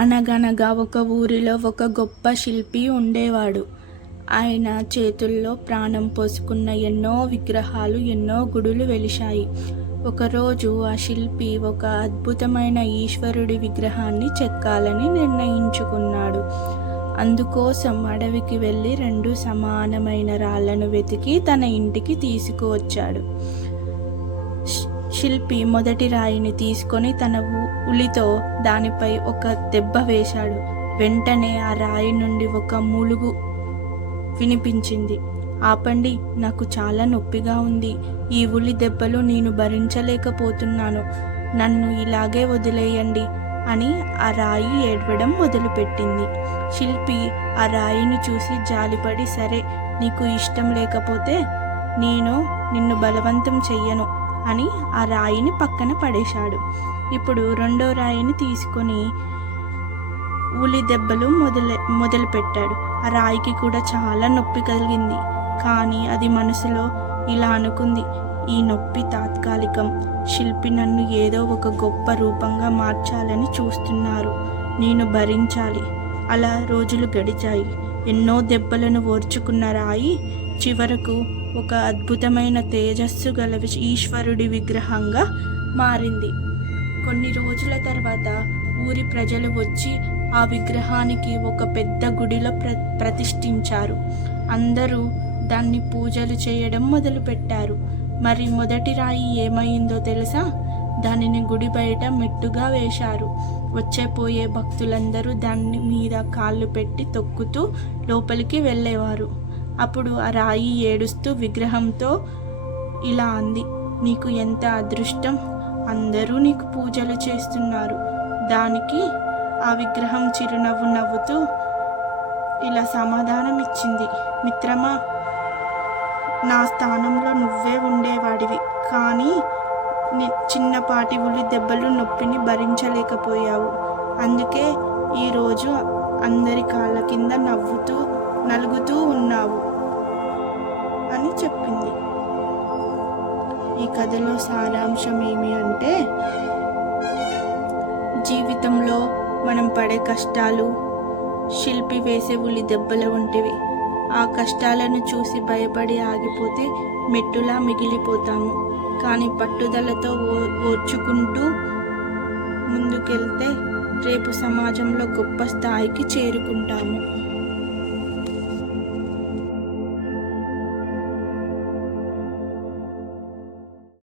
అనగనగా ఒక ఊరిలో ఒక గొప్ప శిల్పి ఉండేవాడు. ఆయన చేతుల్లో ప్రాణం పోసుకున్న ఎన్నో విగ్రహాలు, ఎన్నో గుడులు వెలిశాయి. ఒకరోజు ఆ శిల్పి ఒక అద్భుతమైన ఈశ్వరుడి విగ్రహాన్ని చెక్కాలని నిర్ణయించుకున్నాడు. అందుకోసం అడవికి వెళ్ళి 2 సమానమైన రాళ్లను వెతికి తన ఇంటికి తీసుకువచ్చాడు. శిల్పి మొదటి రాయిని తీసుకొని తన ఉలితో దానిపై ఒక దెబ్బ వేశాడు. వెంటనే ఆ రాయి నుండి ఒక మూలుగు వినిపించింది. ఆపండి, నాకు చాలా నొప్పిగా ఉంది. ఈ ఉలి దెబ్బలు నేను భరించలేకపోతున్నాను. నన్ను ఇలాగే వదిలేయండి అని ఆ రాయి ఏడవడం మొదలుపెట్టింది. శిల్పి ఆ రాయిని చూసి జాలిపడి, సరే, నీకు ఇష్టం లేకపోతే నేను నిన్ను బలవంతం చెయ్యను అని ఆ రాయిని పక్కన పడేశాడు. ఇప్పుడు 2వ రాయిని తీసుకొని ఉలి దెబ్బలు మొదలుపెట్టాడు. ఆ రాయికి కూడా చాలా నొప్పి కలిగింది. కానీ అది మనసులో ఇలా అనుకుంది, ఈ నొప్పి తాత్కాలికం. శిల్పి నన్ను ఏదో ఒక గొప్ప రూపంగా మార్చాలని చూస్తున్నారు, నేను భరించాలి. అలా రోజులు గడిచాయి. ఎన్నో దెబ్బలను ఓర్చుకున్న రాయి చివరకు ఒక అద్భుతమైన తేజస్సు గల ఈశ్వరుడి విగ్రహంగా మారింది. కొన్ని రోజుల తర్వాత ఊరి ప్రజలు వచ్చి ఆ విగ్రహానికి ఒక పెద్ద గుడిలో ప్రతిష్ఠించారు. అందరూ దాన్ని పూజలు చేయడం మొదలుపెట్టారు. మరి మొదటి రాయి ఏమైందో తెలుసా? దానిని గుడి బయట మెట్టుగా వేశారు. వచ్చేపోయే భక్తులందరూ దాని మీద కాళ్ళు పెట్టి తొక్కుతూ లోపలికి వెళ్ళేవారు. అప్పుడు ఆ రాయి ఏడుస్తూ విగ్రహంతో ఇలా అంది, నీకు ఎంత అదృష్టం, అందరూ నీకు పూజలు చేస్తున్నారు. దానికి ఆ విగ్రహం చిరునవ్వు నవ్వుతూ ఇలా సమాధానం ఇచ్చింది, మిత్రమా, నా స్థానంలో నువ్వే ఉండేవాడివి, కానీ చిన్నపాటి ఉలి దెబ్బలు నొప్పిని భరించలేకపోయావు. అందుకే ఈరోజు అందరి కాళ్ళ కింద నలుగుతూ ఉన్నావు అని చెప్పింది. ఈ కథలో సారాంశం ఏమి అంటే, జీవితంలో మనం పడే కష్టాలు శిల్పి వేసే ఉలి దెబ్బల వంటివి. ఆ కష్టాలను చూసి భయపడి ఆగిపోతే మెట్టులా మిగిలిపోతాము. కానీ పట్టుదలతో ఓర్చుకుంటూ ముందుకెళ్తే రేపు సమాజంలో గొప్ప స్థాయికి చేరుకుంటాము.